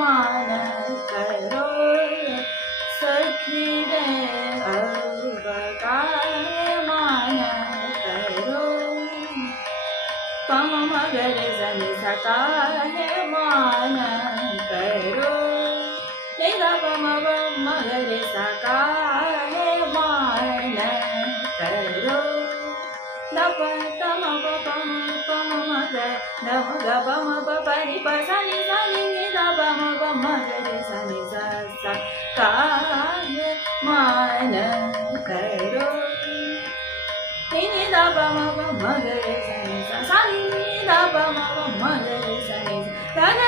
मान करो सखी रे अब काय मान करो पम मगर जन सका है मान करो निदा पम मगर सका है मान करो दप तम पम पम मग दम ग पम प नि प सा नि निदा पम पम मगर सनि सा काय मान करो निदा पम पम मगर सनि सा नि दा पम पम मगर सनि सा